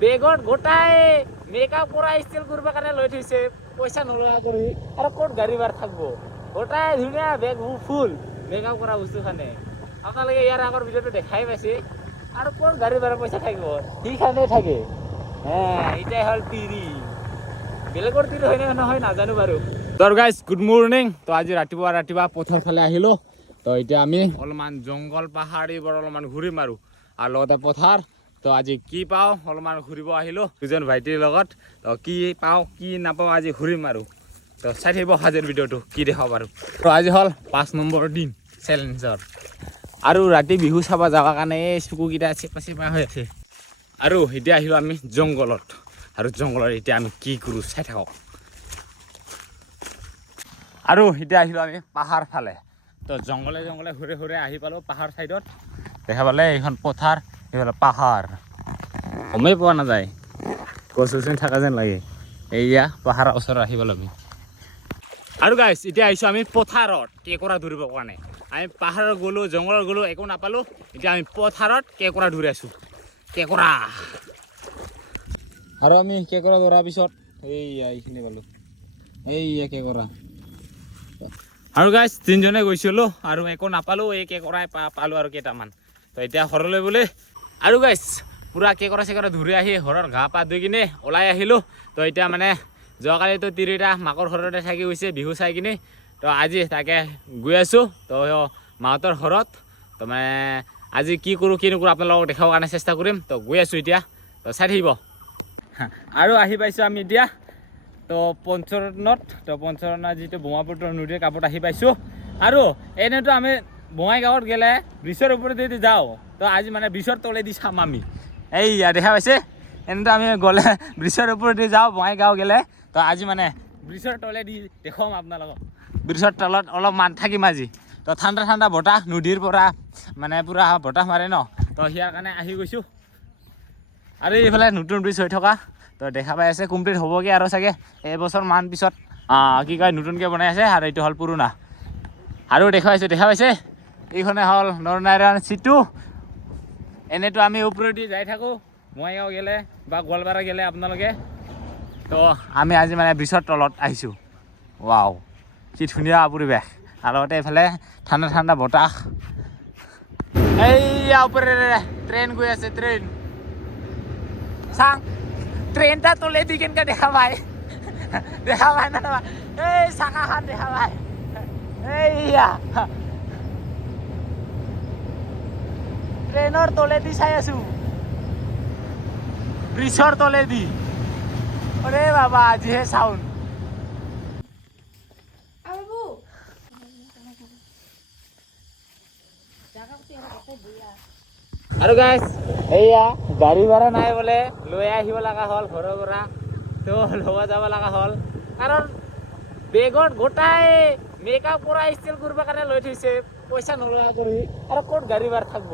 বেগত গোটাই মেকআপ কৰা ষ্টাইল কৰিব কাৰণে লৈ থৈছে পইচা নলগা কৰি আৰু ক'ত গাড়ী ভাড়া থাকিব গোটাই ধুনীয়া বেগ ফুল মেকআপ কৰা বস্তু খানে আপোনালোকে ইয়াৰ আগৰ ভিডিঅ'টো দেখাই পাইছে আৰু ক'ত গাড়ী ভাড়া পইচা থাকিব সেইখানে থাকে এটাই হ'ল তিৰি বেলেগৰ তিৰি হয় নে নহয় নাজানো বাৰু তো গাইজ গুড মৰ্নিং তো আজি ৰাতিপুৱা পথাৰ ফালে আহিলোঁ তো এতিয়া আমি অলপমান জংঘল পাহাৰ এইবোৰ অলপমান ঘূৰিম আৰু লগতে পথাৰ তো আজি কি পাওঁ অলপমান ঘূৰিব আহিলোঁ দুজন ভাইটিৰ লগত তো কি পাওঁ কি নাপাওঁ আজি ঘূৰিম আৰু তো চাই থাকিব আজিৰ ভিডিঅ'টো কি দেখাব বাৰু তো আজি হ'ল 5 নম্বৰ দিন চেলেঞ্জৰ আৰু ৰাতি বিহু চাব যাবৰ কাৰণে এই চকুকেইটা চেপা হৈ আছে আৰু এতিয়া আহিলোঁ আমি জংঘলত আৰু জংঘলত এতিয়া আমি কি কৰোঁ চাই থাকক আৰু এতিয়া আহিলোঁ আমি পাহাৰ ফালে তো জংঘলে ঘূৰি আহি পালোঁ পাহাৰ চাইডত দেখা পালে এইখন পথাৰ এইফালে পাহাৰ গমেই পোৱা নাযায় গছ গছনি থকা যেন লাগে এইয়া পাহাৰৰ ওচৰত আহি পালোঁ আমি আৰু গাইছ এতিয়া আহিছোঁ আমি পথাৰত কেঁকোৰা ধৰিবৰ কাৰণে আমি পাহাৰত গ'লোঁ জংঘলত গ'লোঁ একো নাপালোঁ এতিয়া আমি পথাৰত কেঁকোৰা ধৰি আছোঁ কেঁকোৰা আৰু আমি কেঁকোৰা ধৰাৰ পিছত এইখিনি পালোঁ এইয়া কেঁকোৰা আৰু গাইছ তিনিজনে গৈছিলোঁ আৰু একো নাপালোঁ এই কেঁকোৰাই পালোঁ আৰু কেইটামান তো এতিয়া ঘৰলৈ বোলে আৰু গাইছ পুৰা কেঁকোৰা চেকৰা ধৰি আহি ঘৰৰ ঘাঁহ পা ধুই কিনে ওলাই আহিলোঁ তো এতিয়া মানে যোৱাকালিতো তিৰিটা মাকৰ ঘৰতে থাকি গৈছে বিহু চাই কিনে তো আজি তাকে গৈ আছোঁ তো মাহঁতৰ ঘৰত তো মানে আজি কি কৰোঁ কি নকৰোঁ আপোনালোকক দেখাবৰ কাৰণে চেষ্টা কৰিম তো গৈ আছোঁ এতিয়া তো চাই থাকিব আৰু আহি পাইছোঁ আমি এতিয়া তো পঞ্চৰণত যিটো বঙাইপুত্ৰ নদীৰ কাপত আহি পাইছোঁ আৰু এনেতো আমি বঙাইগাঁৱত গ'লে ব্ৰিজৰ ওপৰত যদি যাওঁ তো আজি মানে ব্ৰিজৰ তলেদি চাম আমি এইয়া দেখা পাইছে এনেতো আমি গ'লে ব্ৰিজৰ ওপৰেদি যাওঁ বঙাইগাঁও গ'লে তো আজি মানে ব্ৰিজৰ তলেদি দেখুৱাম আপোনালোকক ব্ৰিজৰ তলত অলপমান থাকিম আজি তো ঠাণ্ডা বতাহ নদীৰ পৰা মানে পূৰা বতাহ মাৰে ন তো সিয়াৰ কাৰণে আহি গৈছোঁ আৰু এইফালে নতুন ব্ৰিজ হৈ থকা তো দেখা পাই আছে কমপ্লিট হ'বগৈ আৰু চাগে এবছৰমান পিছত কি কয় নতুনকৈ বনাই আছে আৰু এইটো হ'ল পুৰণা আৰু দেখা পাইছে এইখনে হ'ল নৰনাৰায়ণ চিটু এনেতো আমি ওপৰেদি যাই থাকোঁ বঙাইগাঁও গ'লে বা গোৱালপাৰা গ'লে আপোনালোকে তো আমি আজি মানে ব্ৰিজৰ তলত আহিছোঁ ৱাও কি ধুনীয়া পৰিৱেশ আৰু লগতে এইফালে ঠাণ্ডা বতাহ এইয়া ওপৰেৰে ট্ৰেইন গৈ আছে ট্ৰেইন চাং ট্ৰেইনটা তলেদি কেনেকৈ দেখা পায় না এই চাকাখন দেখা পায় এইয়া ট্ৰেইনৰ তলেদি চাই আছোঁ ব্ৰিজৰ তলেদি অৰে বাবা আজিহে চাউণ্ড আৰু গাইছ এইয়া গাড়ী ভাড়া নাই বোলে লৈ আহিব লগা হ'ল ঘৰৰ পৰা তো ল'ব যাব লগা হ'ল কাৰণ বেগত গোটাই মেকআপ কৰা ষ্টাইল কৰিব কাৰণে লৈ থৈছে পইচা নলগা কৰি আৰু ক'ত গাড়ী ভাড়া থাকিব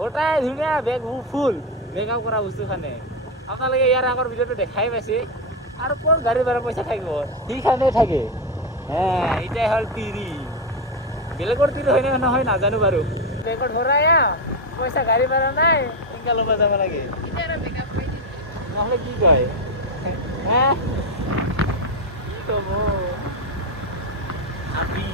গোটাই ধুনীয়া বেগ ফুল মেকআপ কৰা বস্তু খানে আপোনালোকে ইয়াৰ আগৰ ভিডিঅ'টো দেখাই পাইছে আৰু ক'ত গাড়ী ভাড়া পইচা থাকিব সেইখানে থাকে এটাই হ'ল তিৰি বেলেগৰ তিৰি হয় নে নহয় নাজানো বাৰু বেগত ভৰাই পইচা গাড়ী ভাড়া নাই এনেকৈ ল'ব যাব লাগে নহ'লে কি কয় কি ক'ব আমি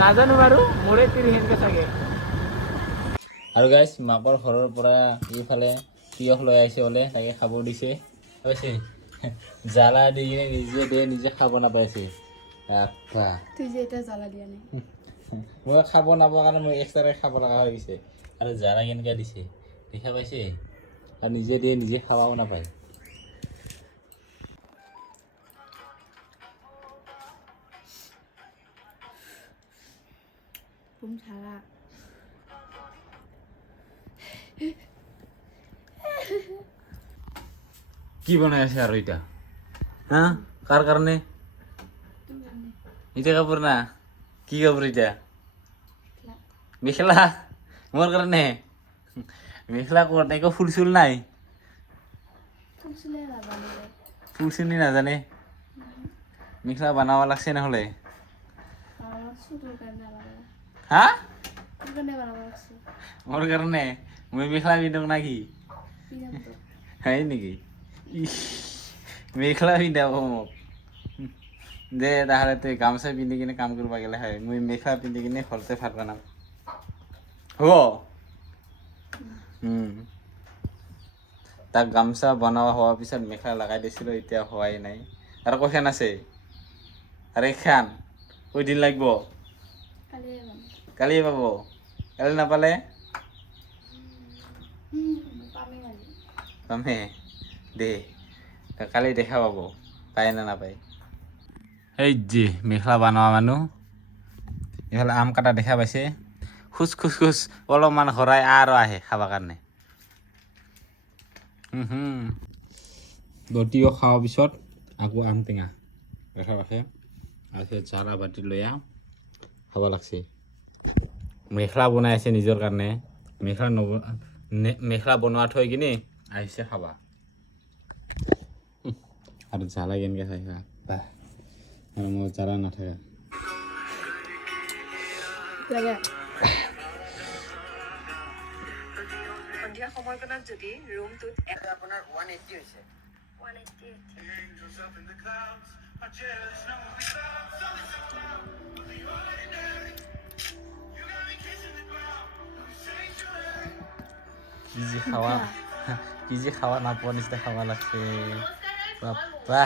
নাজানো বাৰু মোৰে তিৰি সেনেকৈ চাগে আৰু গাইছ মাকৰ ঘৰৰ পৰা এইফালে তিয়হ লৈ আহিছে বোলে তাকে খাব দিছে হৈছে জ্বালা দি কিনে নিজে খাব নাপাইছে মই খাব নাপাওঁ কাৰণে মই এক্সট্ৰাকৈ খাব লগা হৈ গৈছে আৰু জ্বালা কেনেকৈ দিছে দেখা পাইছে আৰু নিজে খাবও নাপায় কি বনাই আছে আৰু এটা কাৰ কাৰণে এটা কাপোৰ না কি কাপোৰ এটা মেখেলা মোৰ কাৰণে মেখেলা ক'ত একো ফুল চুল নাই ফুল চুলি নাজানে মেখেলা বনাব লাগছে নহ'লে হা কাৰণে বনাব লাগছে মোৰ কাৰণে মই মেখেলা পিন্ধক নাকি পিন্ধামতো হয় নেকি ইস, মেখেলা পিন্ধাব মোক দে তাহলে তুই গামোচা পিন্ধি কিনে কাম কৰিব গেলে হয় মই মেখেলা পিন্ধি কিনে ঘৰতে ভাত বনাম হ'ব তাক গামোচা বনোৱা হোৱাৰ পিছত মেখেলা লগাই দিছিলোঁ এতিয়া হোৱাই নাই আৰু কখন আছে আৰু খান দিন লাগিব কালিয়ে বনাম কালি পাব কালি নাপালে পামেই মানে পামে দে কালি দেখা পাব পায় না নাপায় এই যে মেখেলা বনোৱা মানুহ এইফালে আম কাটা দেখা পাইছে খোজ খোজ খোজ অলপমান হৰাই আৰু আহে খাবৰ কাৰণে বটিও খোৱাৰ পিছত আকৌ আম টেঙা দেখা পাইছে তাৰপিছত চাৰা বাতি লৈ খাব লাগছে মেখেলা বনাই আছে নিজৰ কাৰণে মেখেলা বনোৱা থৈ কিনে আহিছে খাবা আৰু জ্বালা কেনেকৈ খাই খা আৰু মোৰ জ্বালা নাথাকে লাগে সন্ধিয়া সময়কণত যদি ৰুমটোত আপোনাৰ 180 হৈছে 180 কি যে খাৱা নাপোৱা নিচিনা খাবা লাগছে বাপ্পা